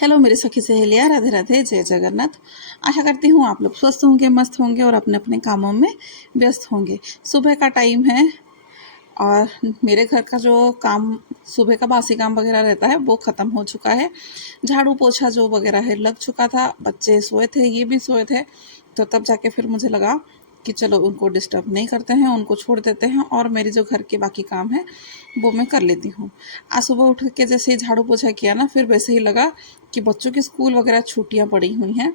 Hello मेरी सखी सहेलियाँ, राधे राधे, जय जगन्नाथ। आशा करती हूँ आप लोग स्वस्थ होंगे, मस्त होंगे और अपने अपने कामों में व्यस्त होंगे। सुबह का टाइम है और मेरे घर का जो काम, सुबह का बासी काम वगैरह रहता है वो ख़त्म हो चुका है। झाड़ू पोछा जो वगैरह है लग चुका था, बच्चे सोए थे, ये भी सोए थे, तो तब जाके फिर मुझे लगा कि चलो उनको डिस्टर्ब नहीं करते हैं, उनको छोड़ देते हैं और मेरी जो घर के बाकी काम है वो मैं कर लेती हूँ। आज सुबह उठ के जैसे ही झाड़ू पोछा किया ना, फिर वैसे ही लगा कि बच्चों की स्कूल वगैरह छुट्टियाँ पड़ी हुई हैं,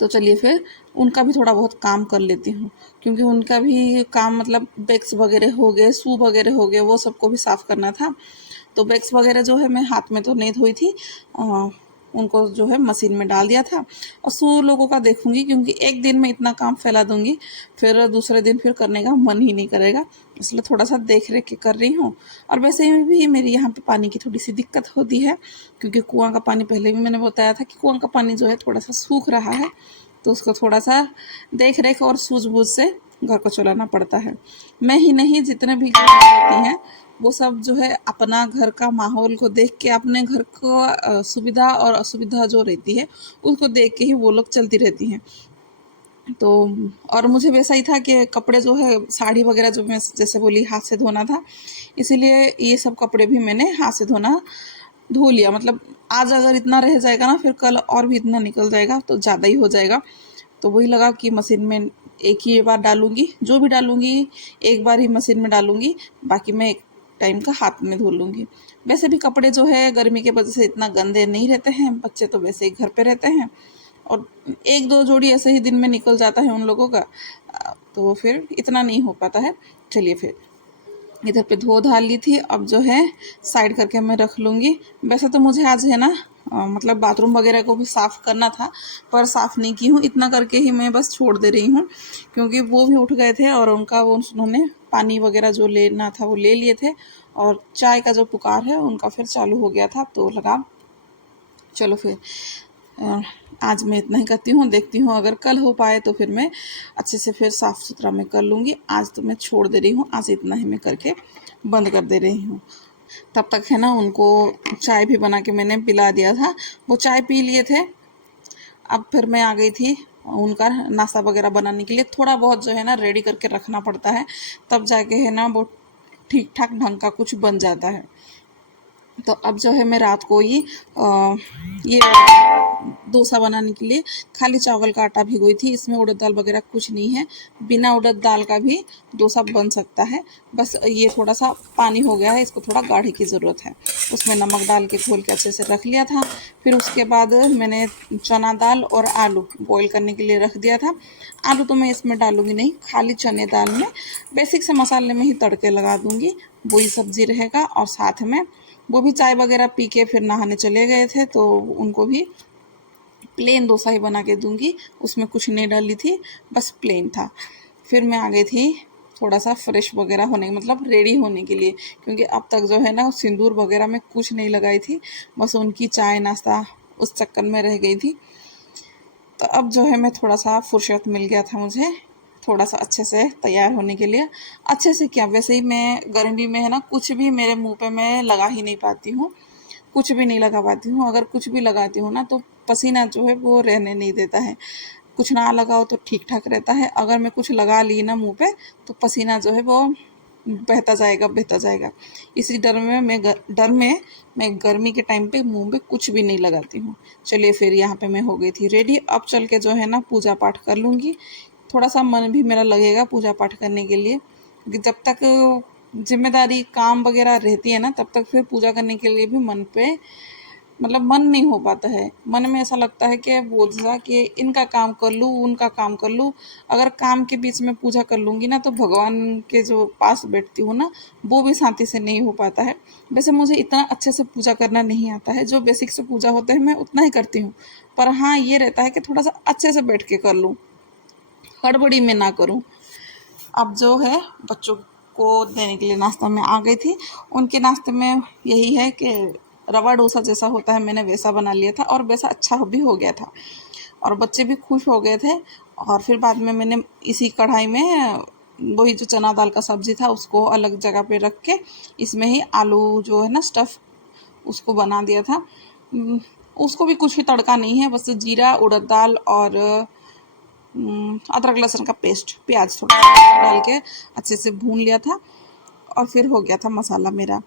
तो चलिए फिर उनका भी थोड़ा बहुत काम कर लेती हूँ। क्योंकि उनका भी काम मतलब बैग्स वगैरह हो गए, शू वगैरह हो गए, वो सबको भी साफ़ करना था। तो बैग्स वगैरह जो है मैं हाथ में तो नहीं धोई थी, उनको जो है मशीन में डाल दिया था। और शू लोगों का देखूंगी, क्योंकि एक दिन में इतना काम फैला दूंगी फिर दूसरे दिन फिर करने का मन ही नहीं करेगा, इसलिए थोड़ा सा देख रेख के कर रही हूँ। और वैसे भी मेरी यहाँ पे पानी की थोड़ी सी दिक्कत होती है, क्योंकि कुआं का पानी, पहले भी मैंने बताया था कि कुआं का पानी जो है थोड़ा सा सूख रहा है, तो उसको थोड़ा सा देख रेख और सूझबूझ से घर को चलाना पड़ता है। मैं ही नहीं, जितने भी घर रहती हैं वो सब जो है अपना घर का माहौल को देख के, अपने घर को सुविधा और असुविधा जो रहती है उसको देख के ही वो लोग चलती रहती हैं। तो और मुझे वैसा ही था कि कपड़े जो है, साड़ी वगैरह जो मैं जैसे बोली हाथ से धोना था, इसीलिए ये सब कपड़े भी मैंने हाथ से धोना धो लिया। मतलब आज अगर इतना रह जाएगा ना, फिर कल और भी इतना निकल जाएगा तो ज़्यादा ही हो जाएगा। तो वही लगा कि मशीन में एक ही बार डालूंगी, जो भी डालूंगी एक बार ही मशीन में डालूंगी, बाकी मैं एक टाइम का हाथ में धो लूँगी। वैसे भी कपड़े जो है गर्मी के वजह से इतना गंदे नहीं रहते हैं, बच्चे तो वैसे ही घर पे रहते हैं और एक दो जोड़ी ऐसे ही दिन में निकल जाता है उन लोगों का, तो फिर इतना नहीं हो पाता है। चलिए फिर इधर पे धो धा ली थी, अब जो है साइड करके मैं रख लूँगी। वैसे तो मुझे आज है ना मतलब बाथरूम वगैरह को भी साफ़ करना था, पर साफ़ नहीं की हूँ, इतना करके ही मैं बस छोड़ दे रही हूँ। क्योंकि वो भी उठ गए थे और उनका वो उन्होंने पानी वगैरह जो लेना था वो ले लिए थे, और चाय का जो पुकार है उनका फिर चालू हो गया था, तो लगा चलो फिर अ, आज मैं इतना ही करती हूँ, देखती हूँ अगर कल हो पाए तो फिर मैं अच्छे से फिर साफ़ सुथरा मैं कर लूँगी। आज तो मैं छोड़ दे रही हूँ, आज इतना ही मैं करके बंद कर दे रही हूँ। तब तक है ना उनको चाय भी बना के मैंने पिला दिया था, वो चाय पी लिए थे। अब फिर मैं आ गई थी उनका नाश्ता वगैरह बनाने के लिए। थोड़ा बहुत जो है ना रेडी करके रखना पड़ता है, तब जाके है ना वो ठीक ठाक ढंग का कुछ बन जाता है। तो अब जो है मैं रात को ही ये डोसा बनाने के लिए खाली चावल का आटा भिगोई थी, इसमें उड़द दाल वगैरह कुछ नहीं है, बिना उड़द दाल का भी डोसा बन सकता है। बस ये थोड़ा सा पानी हो गया है, इसको थोड़ा गाढ़े की ज़रूरत है। उसमें नमक डाल के घोल के अच्छे से रख लिया था। फिर उसके बाद मैंने चना दाल और आलू बॉईल करने के लिए रख दिया था। आलू तो मैं इसमें डालूंगी नहीं, खाली चने दाल में बेसिक से मसाले में ही तड़के लगा दूंगी, वही सब्जी रहेगा। और साथ में वो भी चाय वगैरह पी के फिर नहाने चले गए थे, तो उनको भी प्लेन डोसा ही बना के दूंगी, उसमें कुछ नहीं डाली थी, बस प्लेन था। फिर मैं आ गई थी थोड़ा सा फ्रेश वगैरह होने, मतलब रेडी होने के लिए, क्योंकि अब तक जो है ना सिंदूर वगैरह में कुछ नहीं लगाई थी, बस उनकी चाय नाश्ता उस चक्कर में रह गई थी। तो अब जो है मैं थोड़ा सा फुर्सत मिल गया था मुझे, थोड़ा सा अच्छे से तैयार होने के लिए। अच्छे से क्या, वैसे ही मैं गर्मी में है ना कुछ भी मेरे मुंह पे मैं लगा ही नहीं पाती हूँ, कुछ भी नहीं लगा पाती हूँ। अगर कुछ भी लगाती हूँ ना तो पसीना जो है वो रहने नहीं देता है। कुछ ना लगाओ तो ठीक ठाक रहता है, अगर मैं कुछ लगा ली ना मुंह पे तो पसीना जो है वो बहता जाएगा बहता जाएगा। इसी डर में मैं गर्मी के टाइम पे मुंह पे कुछ भी नहीं लगाती हूँ। चलिए फिर यहाँ पे मैं हो गई थी रेडी, अब चल के जो है ना पूजा पाठ कर लूँगी। थोड़ा सा मन भी मेरा लगेगा पूजा पाठ करने के लिए, क्योंकि जब तक जिम्मेदारी काम वगैरह रहती है ना, तब तक फिर पूजा करने के लिए भी मन पे मतलब मन नहीं हो पाता है। मन में ऐसा लगता है कि बोझ सा कि इनका काम कर लूँ, उनका काम कर लूँ। अगर काम के बीच में पूजा कर लूँगी ना, तो भगवान के जो पास बैठती हूँ ना, वो भी शांति से नहीं हो पाता है। वैसे मुझे इतना अच्छे से पूजा करना नहीं आता है, जो बेसिक से पूजा होता है मैं उतना ही करती हूँ। पर हाँ, ये रहता है कि थोड़ा सा अच्छे से बैठ के कर लूँ, हड़बड़ी में ना करूँ। अब जो है बच्चों को देने के लिए नाश्ता में आ गई थी। उनके नाश्ते में यही है कि रवा डोसा जैसा होता है, मैंने वैसा बना लिया था और वैसा अच्छा भी हो गया था, और बच्चे भी खुश हो गए थे। और फिर बाद में मैंने इसी कढ़ाई में वही जो चना दाल का सब्ज़ी था उसको अलग जगह पे रख के इसमें ही आलू जो है ना स्टफ़ उसको बना दिया था। उसको भी कुछ भी तड़का नहीं है, बस जीरा, उड़द दाल और अदरक लहसुन का पेस्ट, प्याज थोड़ा डाल के अच्छे से भून लिया था और फिर हो गया था मसाला मेरा।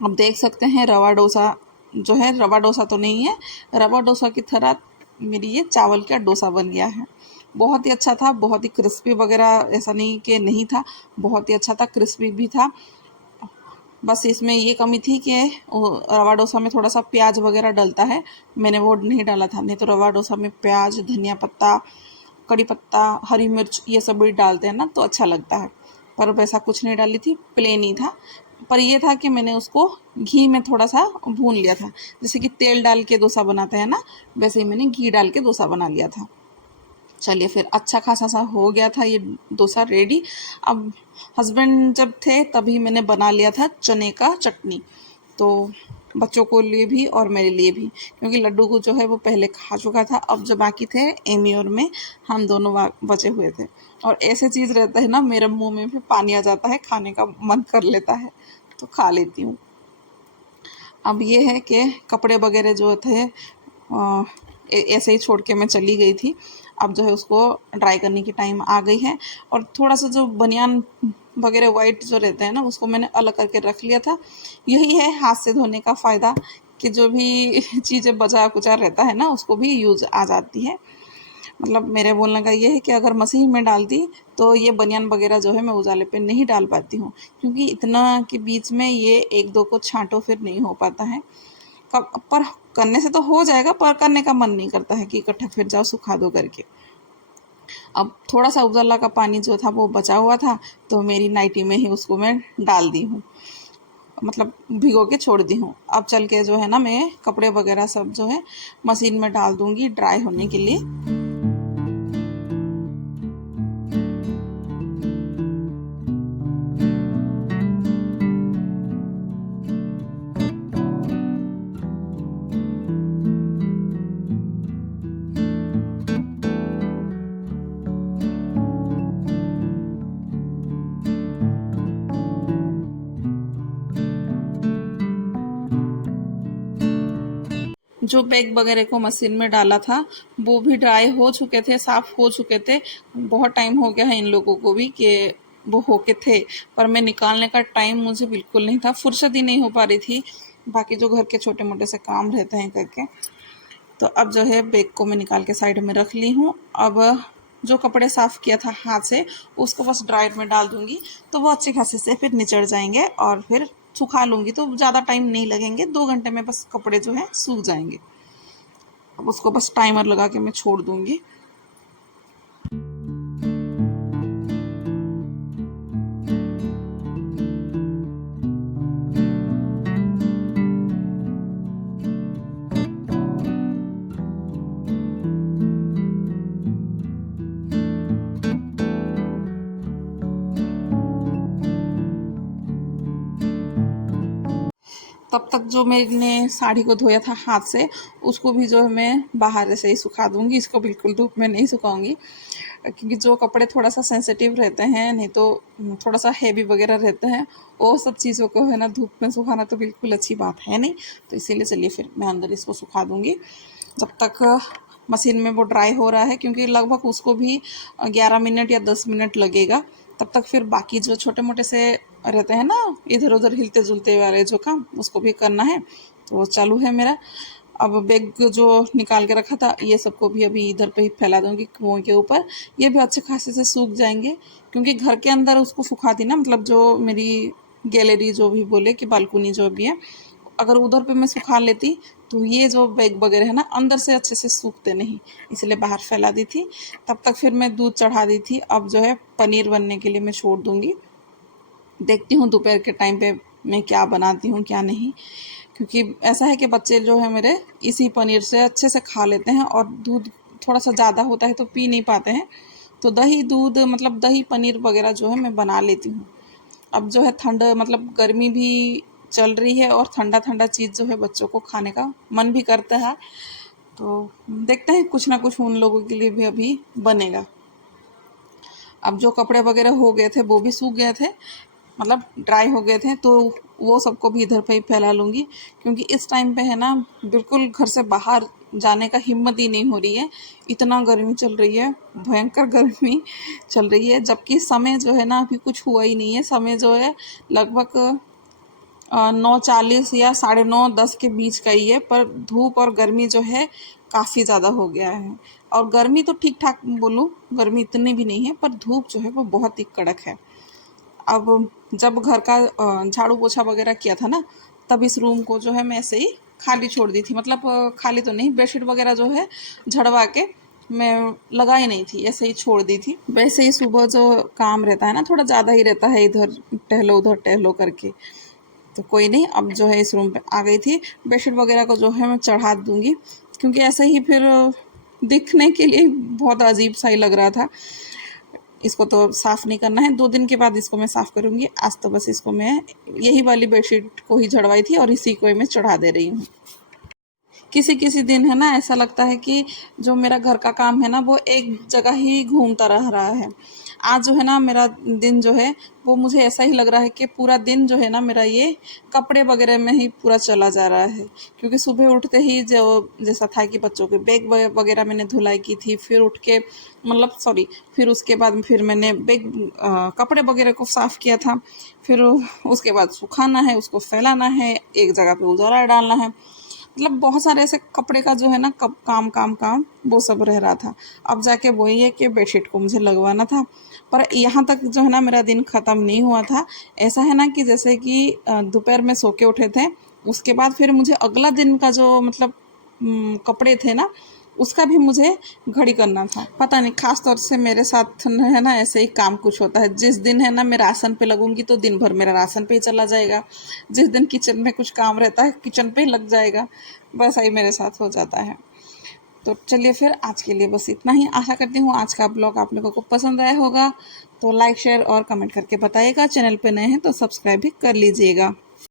अब देख सकते हैं रवा डोसा जो है, रवा डोसा तो नहीं है, रवा डोसा की तरह मेरी ये चावल का डोसा बन गया है। बहुत ही अच्छा था, बहुत ही क्रिस्पी वगैरह ऐसा नहीं कि नहीं था, बहुत ही अच्छा था, क्रिस्पी भी था। बस इसमें ये कमी थी कि रवा डोसा में थोड़ा सा प्याज वगैरह डलता है, मैंने वो नहीं डाला था। नहीं तो रवा डोसा में प्याज, धनिया पत्ता, कड़ी पत्ता, हरी मिर्च ये सब भी डालते हैं ना, तो अच्छा लगता है। पर वैसा कुछ नहीं डाली थी, प्लेन ही था। पर ये था कि मैंने उसको घी में थोड़ा सा भून लिया था, जैसे कि तेल डाल के डोसा बनाते हैं ना, वैसे ही मैंने घी डाल के डोसा बना लिया था। चलिए फिर अच्छा खासा सा हो गया था ये डोसा रेडी। अब हस्बैंड जब थे तभी मैंने बना लिया था चने का चटनी, तो बच्चों को लिए भी और मेरे लिए भी, क्योंकि लड्डू को जो है वो पहले खा चुका था। अब जो बाकी थे एमी और मैं, हम दोनों बचे हुए थे। और ऐसे चीज़ रहता है ना, मेरे मुंह में भी पानी आ जाता है, खाने का मन कर लेता है तो खा लेती हूँ। अब ये है कि कपड़े वगैरह जो थे ऐसे ही छोड़ के मैं चली गई थी। अब जो है उसको ड्राई करने की टाइम आ गई है। और थोड़ा सा जो बनियान वगैरह वाइट जो रहते हैं ना, उसको मैंने अलग करके रख लिया था। यही है हाथ से धोने का फ़ायदा, कि जो भी चीज़ें बचा कुचा रहता है ना, उसको भी यूज़ आ जाती है। मतलब मेरे बोलने का ये है कि अगर मशीन में डालती तो ये बनियान वगैरह जो है मैं उजाले पे नहीं डाल पाती हूँ, क्योंकि इतना के बीच में ये एक दो को छांटो फिर नहीं हो पाता है। पर करने से तो हो जाएगा, पर करने का मन नहीं करता है कि इकट्ठा फिर जाओ सुखा दो करके। अब थोड़ा सा उजाला का पानी जो था वो बचा हुआ था, तो मेरी नाइटी में ही उसको मैं डाल दी हूँ, मतलब भिगो के छोड़ दी हूँ। अब चल के जो है ना, मैं कपड़े वगैरह सब जो है मशीन में डाल दूँगी ड्राई होने के लिए। जो बैग वगैरह को मशीन में डाला था वो भी ड्राई हो चुके थे, साफ़ हो चुके थे। बहुत टाइम हो गया है इन लोगों को भी कि वो होके थे, पर मैं निकालने का टाइम मुझे बिल्कुल नहीं था, फुर्सत ही नहीं हो पा रही थी, बाकी जो घर के छोटे मोटे से काम रहते हैं करके। तो अब जो है बैग को मैं निकाल के साइड में रख ली हूँ। अब जो कपड़े साफ़ किया था हाथ से, उसको बस ड्रायर में डाल दूँगी, तो वो अच्छे खासे से फिर निचड़ जाएंगे और फिर सुखा लूँगी, तो ज़्यादा टाइम नहीं लगेंगे, 2 घंटे में बस कपड़े जो हैं सूख जाएंगे। अब उसको बस टाइमर लगा के मैं छोड़ दूँगी। तब तक जो मैंने साड़ी को धोया था हाथ से, उसको भी जो है मैं बाहर ऐसे ही सुखा दूँगी, इसको बिल्कुल धूप में नहीं सुखाऊँगी, क्योंकि जो कपड़े थोड़ा सा सेंसिटिव रहते हैं, नहीं तो थोड़ा सा हेवी वगैरह रहते हैं, वो सब चीज़ों को है ना धूप में सुखाना तो बिल्कुल अच्छी बात है नहीं। तो इसीलिए चलिए फिर मैं अंदर इसको सुखा दूँगी जब तक मशीन में वो ड्राई हो रहा है, क्योंकि लगभग उसको भी 11 मिनट या 10 मिनट लगेगा। तब तक फिर बाकी जो छोटे मोटे से रहते हैं ना, इधर उधर हिलते जुलते वाले जो काम, उसको भी करना है, तो वो चालू है मेरा। अब बैग जो निकाल के रखा था ये सबको भी अभी इधर पे ही फैला दूंगी कुएं के ऊपर, ये भी अच्छे खासे से सूख जाएंगे, क्योंकि घर के अंदर उसको सुखाती ना, मतलब जो मेरी गैलरी जो भी बोले कि बालकनी जो भी है, अगर उधर पे मैं सुखा लेती तो ये जो बैग वगैरह है ना अंदर से अच्छे से सूखते नहीं, इसलिए बाहर फैला दी थी। तब तक फिर मैं दूध चढ़ा दी थी। अब जो है पनीर बनने के लिए मैं छोड़ दूँगी, देखती हूँ दोपहर के टाइम पे मैं क्या बनाती हूँ क्या नहीं, क्योंकि ऐसा है कि बच्चे जो है मेरे इसी पनीर से अच्छे से खा लेते हैं, और दूध थोड़ा सा ज़्यादा होता है तो पी नहीं पाते हैं, तो दही दूध मतलब दही पनीर वगैरह जो है मैं बना लेती हूँ। अब जो है ठंड मतलब गर्मी भी चल रही है, और ठंडा ठंडा चीज़ जो है बच्चों को खाने का मन भी करता है, तो देखते हैं कुछ ना कुछ उन लोगों के लिए भी अभी बनेगा। अब जो कपड़े वगैरह हो गए थे वो भी सूख गए थे, मतलब ड्राई हो गए थे, तो वो सबको भी इधर पे ही फैला लूँगी, क्योंकि इस टाइम पे है ना बिल्कुल घर से बाहर जाने का हिम्मत ही नहीं हो रही है। इतना गर्मी चल रही है, भयंकर गर्मी चल रही है, जबकि समय जो है ना अभी कुछ हुआ ही नहीं है। समय जो है लगभग 9:40 या 9:30 के बीच का ही है, पर धूप और गर्मी जो है काफ़ी ज़्यादा हो गया है। और गर्मी तो ठीक ठाक बोलूँ, गर्मी इतनी भी नहीं है, पर धूप जो है वो बहुत ही कड़क है। अब जब घर का झाड़ू पोछा वगैरह किया था ना, तब इस रूम को जो है मैं ऐसे ही खाली छोड़ दी थी। मतलब खाली तो नहीं, बेडशीट वगैरह जो है झड़वा के मैं लगाई नहीं थी, ऐसे ही छोड़ दी थी। वैसे ही सुबह जो काम रहता है ना थोड़ा ज़्यादा ही रहता है, इधर टहलो उधर टहलो करके। तो कोई नहीं, अब जो है इस रूम पे आ गई थी। बेडशीट वगैरह को जो है मैं चढ़ा दूँगी, क्योंकि ऐसे ही फिर दिखने के लिए बहुत अजीब सा ही लग रहा था। इसको तो साफ़ नहीं करना है, 2 दिन के बाद इसको मैं साफ़ करूँगी। आज तो बस इसको मैं यही वाली बेडशीट को ही झड़वाई थी और इसी को ही मैं चढ़ा दे रही हूँ। किसी किसी दिन है ना ऐसा लगता है कि जो मेरा घर का काम है ना वो एक जगह ही घूमता रह रहा है। आज जो है ना मेरा दिन जो है वो मुझे ऐसा ही लग रहा है कि पूरा दिन जो है ना मेरा ये कपड़े वगैरह में ही पूरा चला जा रहा है, क्योंकि सुबह उठते ही जो जैसा था कि बच्चों के बैग वगैरह मैंने धुलाई की थी, फिर उठ के मतलब सॉरी फिर उसके बाद फिर मैंने बैग कपड़े वगैरह को साफ़ किया था, फिर उसके बाद सुखाना है, उसको फैलाना है, एक जगह पे उजाला डालना है। मतलब बहुत सारे ऐसे कपड़े का जो है ना कब काम काम काम वो सब रह रहा था। अब जाके वही है कि बेडशीट को मुझे लगवाना था, पर यहाँ तक जो है ना मेरा दिन ख़त्म नहीं हुआ था। ऐसा है ना कि जैसे कि दोपहर में सो के उठे थे, उसके बाद फिर मुझे अगला दिन का जो मतलब कपड़े थे ना उसका भी मुझे घड़ी करना था। पता नहीं, खास तौर से मेरे साथ है ना ऐसे ही काम कुछ होता है। जिस दिन है ना मैं राशन पे लगूंगी तो दिन भर मेरा राशन पे ही चला जाएगा। जिस दिन किचन में कुछ काम रहता है किचन पे ही लग जाएगा। बस यही मेरे साथ हो जाता है। तो चलिए फिर आज के लिए बस इतना ही। आशा करती हूँ आज का ब्लॉग आप लोगों को पसंद आया होगा। तो लाइक शेयर और कमेंट करके बताइएगा। चैनल पे नए हैं तो सब्सक्राइब भी कर लीजिएगा।